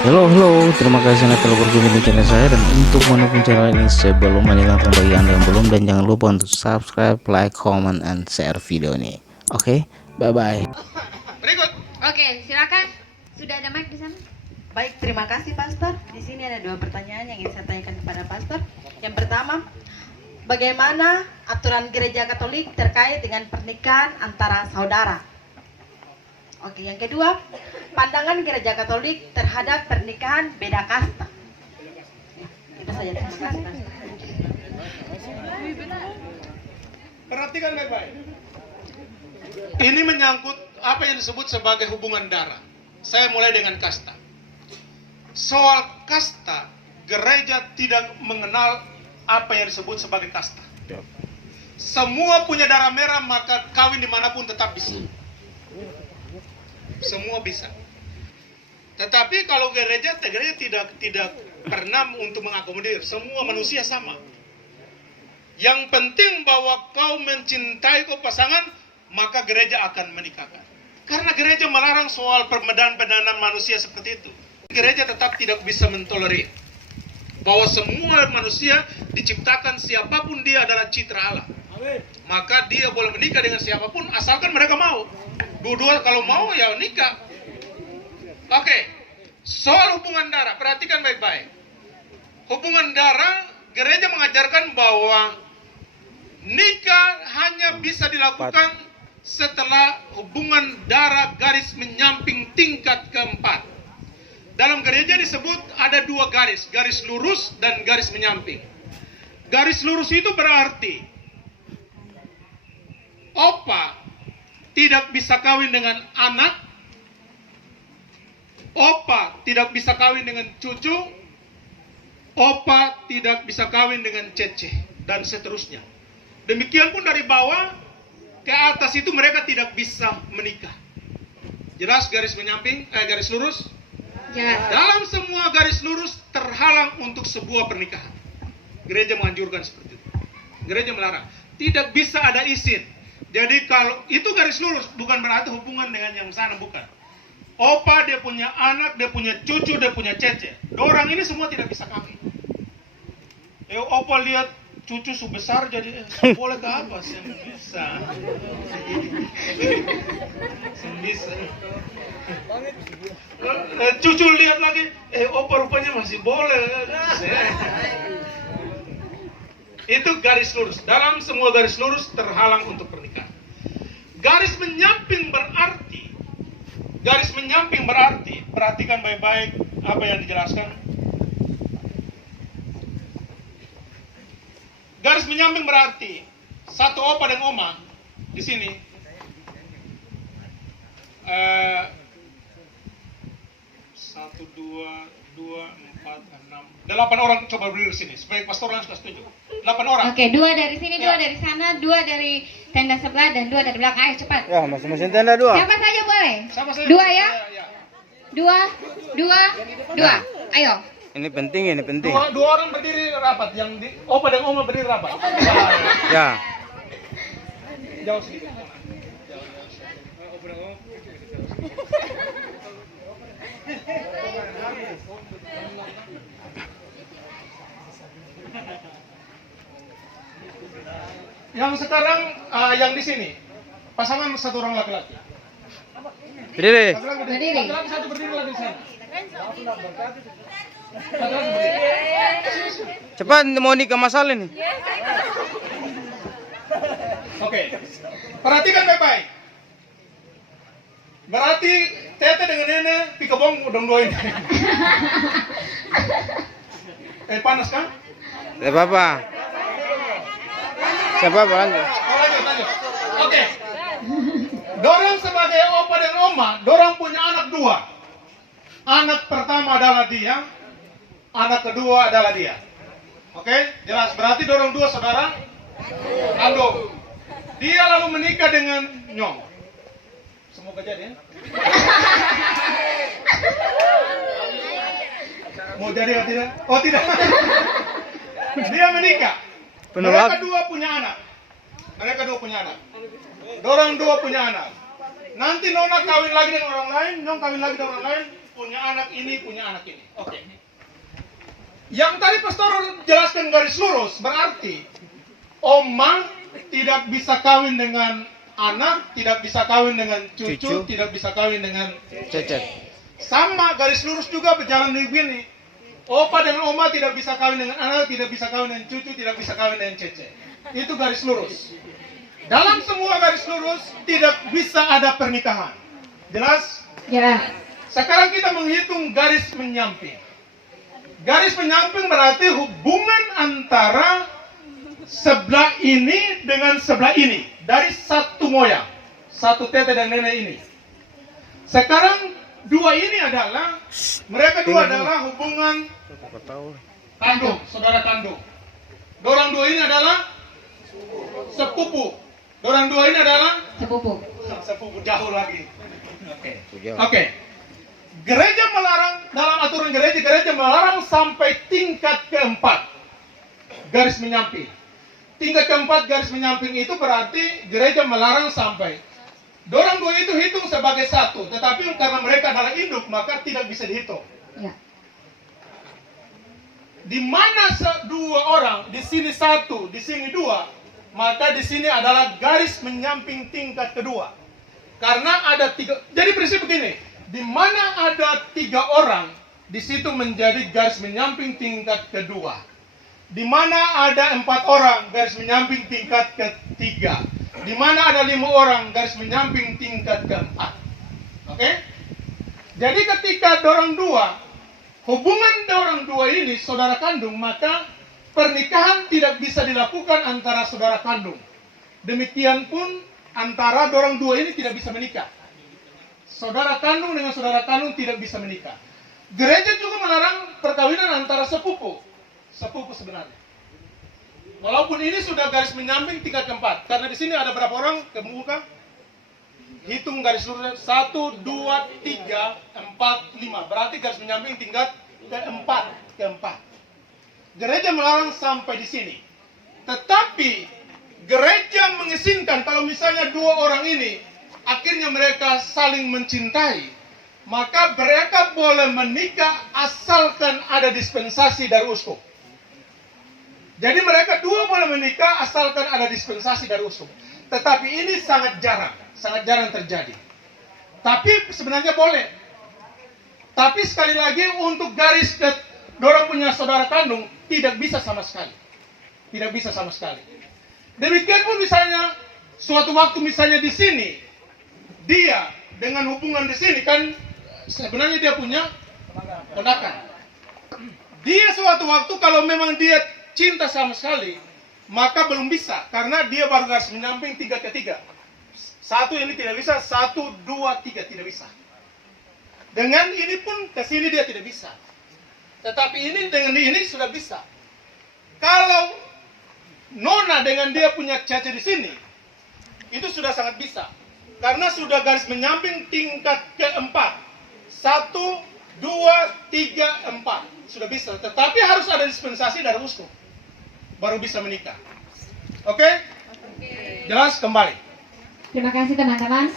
Halo, terima kasih Anda telah berkunjung di channel saya. Dan untuk mendukung channel ini sebelum menyenangkan bagi Anda yang belum, dan jangan lupa untuk subscribe, like, comment, and share video ini. Oke, bye-bye. Berikut. Oke, silakan. Sudah ada mic di sana? Baik, terima kasih Pastor. Di sini ada dua pertanyaan yang ingin saya tanyakan kepada Pastor. Yang pertama, bagaimana aturan gereja Katolik terkait dengan pernikahan antara saudara? Oke, yang kedua, pandangan gereja Katolik terhadap pernikahan beda kasta. Itu saja, terima kasih Pastor. Perhatikan baik-baik. Ini menyangkut apa yang disebut sebagai hubungan darah. Saya mulai dengan kasta. Soal kasta, gereja tidak mengenal apa yang disebut sebagai kasta. Semua punya darah merah, maka kawin dimanapun tetap bisa. Semua bisa. Tetapi kalau gereja tidak pernah untuk mengakomodir. Semua manusia sama. Yang penting bahwa kau mencintai kau pasangan, maka gereja akan menikahkan. Karena gereja melarang soal pemedanan manusia seperti itu. Gereja tetap tidak bisa mentolerir bahwa semua manusia diciptakan siapapun dia adalah citra Allah. Maka dia boleh menikah dengan siapapun asalkan mereka mau. Dua-dua kalau mau ya nikah. Oke, soal hubungan darah, perhatikan baik-baik. Hubungan darah, gereja mengajarkan bahwa nikah hanya bisa dilakukan setelah hubungan darah garis menyamping tingkat keempat. Dalam gereja disebut ada dua garis, garis lurus dan garis menyamping. Garis lurus itu berarti opa tidak bisa kawin dengan anak, opa tidak bisa kawin dengan cucu, opa tidak bisa kawin dengan cece, dan seterusnya. Demikian pun dari bawah ke atas itu mereka tidak bisa menikah. Jelas garis menyamping, garis lurus? Jelas. Dalam semua garis lurus terhalang untuk sebuah pernikahan. Gereja menganjurkan seperti itu. Gereja melarang. Tidak bisa ada izin. Jadi kalau itu garis lurus, bukan berarti hubungan dengan yang sana, bukan. Opa dia punya anak, dia punya cucu, dia punya cece. Dorang ini semua tidak bisa kawin. Opa lihat cucu sebesar jadi boleh ke apa sih? Bisa. Bisa. Cucu lihat lagi, opa rupanya masih boleh. Itu garis lurus. Dalam semua garis lurus terhalang untuk pernikahan. Garis menyamping berarti, perhatikan baik-baik apa yang dijelaskan. Garis menyamping berarti satu opa dan oma di sini. 1, 2, 4, 6, 8 orang coba berdiri di sini supaya pastor langsung setuju. 8 orang. Oke, 2 dari sini, 2 dari sana, 2 dari tenda sebelah, dan 2 dari belakang. Ayo cepat. Ya, masing-masing tenda 2. Siapa saja boleh? Sama saya. 2 ya? Ya. 2. Ayo. Ini penting. Dua orang berdiri rapat, yang di opa dan oma berdiri rapat. Ya. Jauh sedikit. Yang sekarang yang di sini pasangan satu orang laki-laki. Berdiri. Berdiri. Laki-laki satu berdiri lagi di sana. Cepat mau nikah masalah nih. Oke. Perhatikan baik-baik. Berarti tete dengan nenek pikabong udah doain. Panas kan? Tidak apa-apa. Siapa lanjut? Lanjut. Oke. Dorang sebagai opa dan oma, dorang punya anak 2. Anak pertama adalah dia, anak kedua adalah dia. Oke, jelas. Berarti dorang 2 saudara kandung. Dia lalu menikah dengan Nyong. Semoga jadi ya. Mau jadi atau tidak? Oh tidak. Dia menikah. Mereka 2 punya anak. Dorang 2 punya anak. Nanti Nona kawin lagi dengan orang lain, Nyong kawin lagi dengan orang lain. punya anak ini, punya anak ini. Oke. Yang tadi pastor jelaskan garis lurus berarti oma tidak bisa kawin dengan anak, tidak bisa kawin dengan cucu, tidak bisa kawin dengan Cecet. sama garis lurus juga berjalan begini. Opa dengan oma tidak bisa kawin dengan anak, tidak bisa kawin dengan cucu, tidak bisa kawin dengan cece. Itu garis lurus. Dalam semua garis lurus tidak bisa ada pernikahan. Jelas? Ya. Sekarang kita menghitung garis menyamping. Garis menyamping berarti hubungan antara sebelah ini dengan sebelah ini. Dari satu moyang. Satu tete dan nenek ini. Sekarang dua ini adalah, mereka dua adalah hubungan kandung, saudara kandung. Dorang dua ini adalah sepupu. Dorang dua ini adalah Sepupu. sepupu jauh lagi. Oke. Gereja melarang, dalam aturan gereja melarang sampai tingkat keempat garis menyamping. Tingkat keempat garis menyamping itu berarti gereja melarang sampai. Dorang dua itu hitung sebagai satu, tetapi karena mereka adalah induk maka tidak bisa dihitung. Ya. Di mana dua orang, di sini satu, di sini dua, maka di sini adalah garis menyamping tingkat kedua. Karena ada tiga, jadi prinsip begini, di mana ada tiga orang, di situ menjadi garis menyamping tingkat kedua. Di mana ada 4 orang, garis menyamping tingkat ketiga. Di mana ada 5 orang, garis menyamping tingkat keempat. Oke? Jadi ketika dorang dua, hubungan dorang dua ini saudara kandung, maka pernikahan tidak bisa dilakukan antara saudara kandung. Demikian pun antara dorang dua ini tidak bisa menikah. Saudara kandung dengan saudara kandung tidak bisa menikah. Gereja juga melarang perkawinan antara sepupu. Sepupu sebenarnya. Walaupun ini sudah garis menyamping tingkat keempat. Karena di sini ada berapa orang ke muka? Hitung garis lurusnya 1, 2, 3, 4, 5. Berarti garis menyamping tingkat keempat. Gereja melarang sampai di sini. Tetapi gereja mengizinkan kalau misalnya dua orang ini akhirnya mereka saling mencintai, maka mereka boleh menikah asalkan ada dispensasi dari uskup. Jadi mereka dua boleh menikah asalkan ada dispensasi dari uskup. Tetapi ini sangat jarang terjadi. Tapi sebenarnya boleh. Tapi sekali lagi untuk garis dorang punya saudara kandung tidak bisa sama sekali. Tidak bisa sama sekali. Demikian pun misalnya suatu waktu misalnya di sini dia dengan hubungan di sini kan sebenarnya dia punya ponakan. Dia suatu waktu kalau memang dia cinta sama sekali, maka belum bisa karena dia baru garis menyamping tingkat ketiga. Satu ini tidak bisa, 1, 2, 3 tidak bisa. Dengan ini pun ke sini dia tidak bisa. Tetapi ini dengan ini sudah bisa. Kalau nona dengan dia punya caca di sini, itu sudah sangat bisa. Karena sudah garis menyamping tingkat keempat. 1, 2, 3, 4. Sudah bisa. Tetapi harus ada dispensasi dari uskup. Baru bisa menikah. Oke? Jelas? Kembali. Terima kasih teman-teman.